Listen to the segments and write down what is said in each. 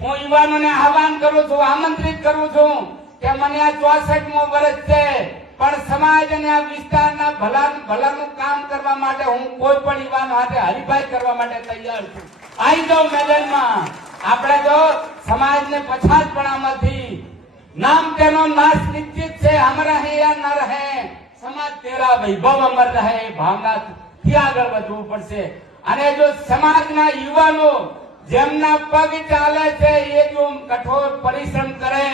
હું યુવાનોને આહવાન કરું છું, આમંત્રિત કરું છું કે મને આ ચોસઠમો વર્ષ છે, પણ સમાજ અને આ વિસ્તારના ભલા ભલાનું કામ કરવા માટે હું કોઈ પણ યુવાન હાથે હરીફાઈ કરવા માટે તૈયાર છું. આવી જાઓ મેદાનમાં. આપણે તો સમાજને પછાતપણામાંથી નામ તેનો નાશ નિશ્ચિત છે, હમ રહે યા ન રહે? સમાજ તેરા વૈભવ અમર રહે ભાવના થી આગળ વધવું પડશે. અને જો સમાજના યુવાનો જેમના પગ ચાલે છે એ જો કઠોર પરિશ્રમ કરે,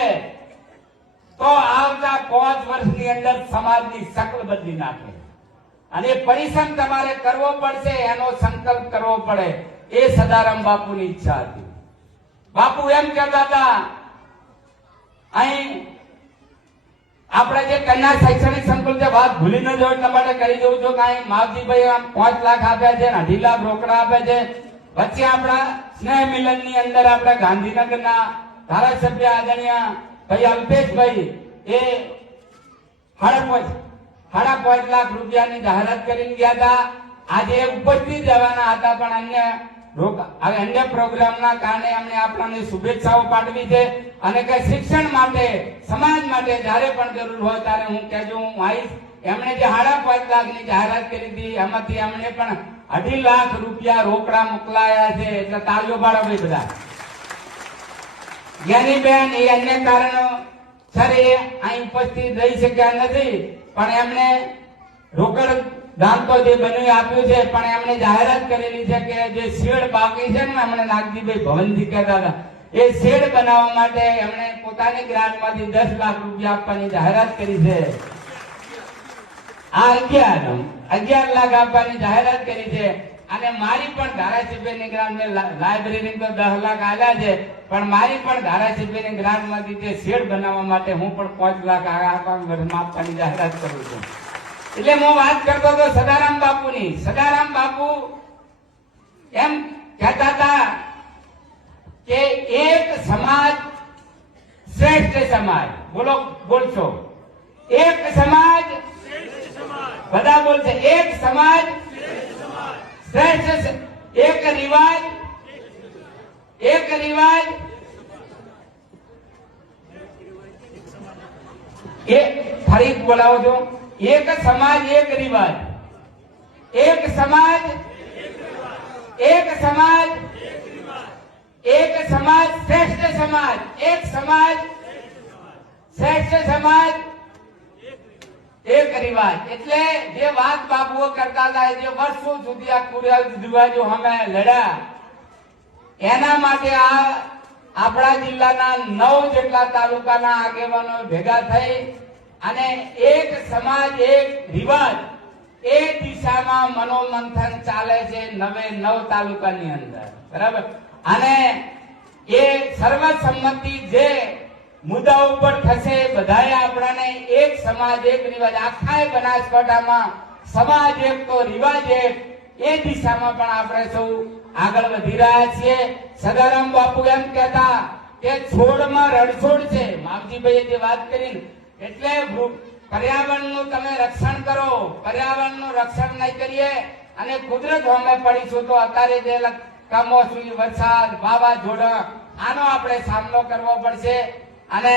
તો આવતા પાંચ વર્ષની અંદર સમાજની શકલ બદલી નાખે. અને પરિશ્રમ તમારે કરવો પડશે, એનો સંકલ્પ કરવો પડે. એ સદારામ બાપુની ઈચ્છા હતી. બાપુ એમ કહેતા હતા, અહીં આપણે જે કન્યા શૈક્ષણિક સંકુલ છે, વાત ભૂલી ન જાવ એટલા માટે કરી દઉં છું કે અહીં માવજીભાઈ આમ પાંચ લાખ આપ્યા છે અઢી લાખ રોકડા આપ્યા છે. વચ્ચે આપણા સ્નેહ મિલનની અંદર આપણા ગાંધીનગરના ધારાસભ્ય આદરણીય ભાઈ અલ્પેશભાઈ, એ સાડા પાંચ લાખ રૂપિયાની જાહેરાત કરીને ગયા હતા. આજે ઉપસ્થિત રહેવાના હતા પણ અન્ય હવે અન્ય પ્રોગ્રામના કારણે અમને આપણને શુભેચ્છાઓ પાઠવી છે અને કે શિક્ષણ માટે, સમાજ માટે જ્યારે પણ જરૂર હોય ત્યારે હું કહેજો, હું આવીશ. એમણે જે સાડા પાંચ લાખની જાહેરાત કરી હતી, એમાંથી એમણે પણ અઢી લાખ રૂપિયા રોકડા મોકલાયા છે, એટલે તાળીઓ ભાઈ બધા. જ્ઞાનીબેન એ અન્ય કારણો સર, એ અહીં ઉપસ્થિત રહી શક્યા નથી, પણ એમને રોકડ દાન તો જે બન્યું આપ્યું છે, પણ એમણે જાહેરાત કરેલી છે કે જે શેડ બાકી છે ને એમણે નાગજીભાઈ ભવનથી કહેતા હતા, એ શેડ બનાવવા માટે એમણે પોતાની ગ્રાન્ટમાંથી દસ લાખ રૂપિયા આપવાની જાહેરાત કરી છે. આ અગિયાર અગિયાર લાખ આપવાની જાહેરાત કરી છે. અને મારી પણ ધારાસભ્યની ગ્રાન્ટ મેં લાઇબ્રેરી તો દસ લાખ આવ્યા છે. પણ મારી પણ ધારાસભ્યની ગ્રાન્ટમાંથી જે શેડ બનાવવા માટે હું પણ પાંચ લાખ વર્ષમાં આપવાની જાહેરાત કરું છું. એટલે હું વાત કરતો હતો સદારામ બાપુની. સદારામ બાપુ એમ કહેતા હતા કે એક સમાજ શ્રેષ્ઠ સમાજ. બોલો, બોલશો. એક સમાજ બધા બોલશે, એક સમાજ, શ્રેષ્ઠ સ- એક રિવાજ એક રિવાજ એક ફરી બોલાવો છો એક સમાજ, એક રિવાજ. એક સમાજ એક સમાજ એક સમાજ, શ્રેષ્ઠ સમાજ, એક સમાજ, શ્રેષ્ઠ સમાજ એક રિવાજ એટલે જે વાત બાબુઓ કરતા હતા જે વર્ષો સુધી આ કુરિયલ રિવાજો અમે લડ્યા. એના માટે આ આપણા જિલ્લાના નવ જેટલા તાલુકાના આગેવાનો ભેગા થઈ અને એક સમાજ, એક રિવાજ, એ દિશામાં મનોમંથન ચાલે છે નવે નવ તાલુકાની અંદર. બરાબર? અને એ સર્વસંમતિ જે મુદ્દા ઉપર થશે બધાએ આપણાને એક સમાજ એક રિવાજ. આખા બનાસકાંઠામાં સમાજ એક તો રિવાજ એક. એ દિશામાં પણ આપણે સૌ આગળ વધી રહ્યા છીએ. સદારામ બાપુ એમ કહેતા કે છોડમાં રણછોડ છે. માવજીભાઈએ જે વાત કરી એટલે પર્યાવરણનું તમે રક્ષણ કરો. પર્યાવરણનું રક્ષણ નહીં કરીએ. અને કુદરત અમે પડીશું તો અત્યારે જે કમોસમી વરસાદ, વાવાઝોડા, આનો આપણે સામનો કરવો પડશે. અને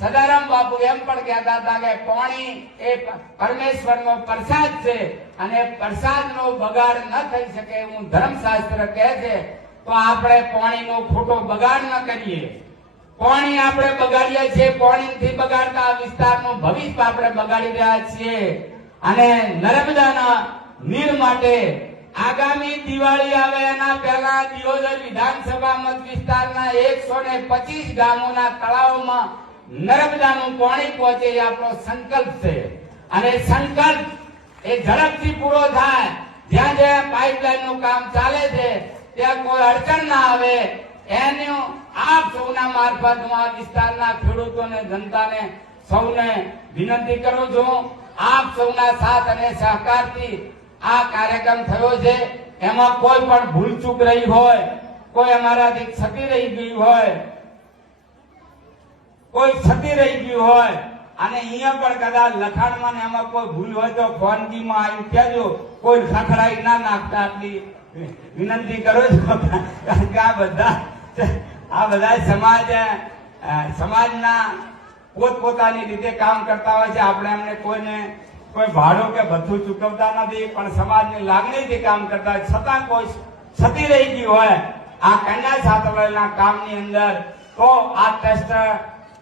સદારામ બાપુ એમ પણ કહેતા હતા કે પાણી એ પરમેશ્વરનો પ્રસાદ છે અને પ્રસાદનો બગાડ ન થઈ શકે એવું ધર્મશાસ્ત્ર કહે છે. તો આપણે પાણીનો ખોટો બગાડ ન કરીએ. પાણી આપણે બગાડીએ છીએ, પાણીથી બગાડતા વિસ્તારનું ભવિષ્ય આપણે બગાડી રહ્યા છીએ. અને નર્મદાના નીર માટે આગામી દિવાળી આવે એના પહેલા દિયોદર વિધાનસભા મત વિસ્તારના એકસો ને પચીસ ગામોના તળાવોમાં નર્મદાનું પાણી પહોંચે એ આપણો સંકલ્પ છે. અને સંકલ્પ એ ઝડપથી પૂરો થાય. જ્યાં જ્યાં પાઇપલાઇન કામ ચાલે છે, ત્યાં કોઈ અડચણ ના આવે, એનું આપ સૌના મારફત હું આ વિસ્તારના ખેડૂતોને જનતાને સૌને વિનંતી કરું છું. આપ સૌના સાથ અને સહકારથી આ કાર્યક્રમ થયો છે, એમાં કોઈ પણ ભૂલચૂક રહી હોય, કોઈ અમારાથી ક્ષતિ રહી ગઈ હોય, કોઈ ક્ષતિ રહી ગયું હોય, અને અહીંયા પણ કદાચ લખાણમાં ને એમાં કોઈ ભૂલ હોય તો ફોનગીમાં આવી કહેજો, કોઈ ખખડાઈ ના નાખતા, આટલી વિનંતી કરો છો કારણ કે આ બધા આ બધા સમાજ સમાજના પોતપોતાની રીતે કામ કરતા હોય છે. આપણે એમને કોઈને કોઈ ભાડું કે બધું ચૂકવતા નથી, પણ સમાજની લાગણીથી કામ કરતા છતાં કોઈ છતી રહી ગઈ હોય, આ કન્યા છાત્રાલયના કામની અંદર, તો આ ટ્રસ્ટ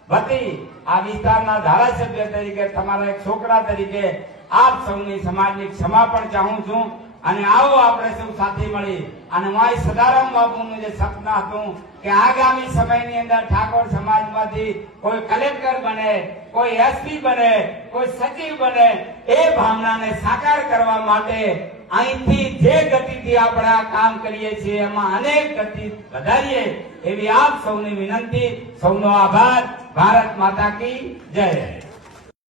વતી આ વિસ્તારના ધારાસભ્ય તરીકે, તમારા એક છોકરા તરીકે આપ સૌની સમાજની ક્ષમા પણ ચાહું છું. અને આવો આપણે સૌ સાથે મળી. અને મારી સદારામ બાપુનું જે સપના હતું કે આગામી સમયની અંદર ઠાકોર સમાજમાંથી કોઈ કલેક્ટર બને, કોઈ એસપી બને, કોઈ સચિવ બને, એ ભાવનાને સાકાર કરવા માટે અહીંથી જે ગતિથી આપણે આ કામ કરીએ છીએ, એમાં અનેક ગતિ વધારીએ, એવી આપ સૌની વિનંતી. સૌનો આભાર. ભારત માતા કી જય.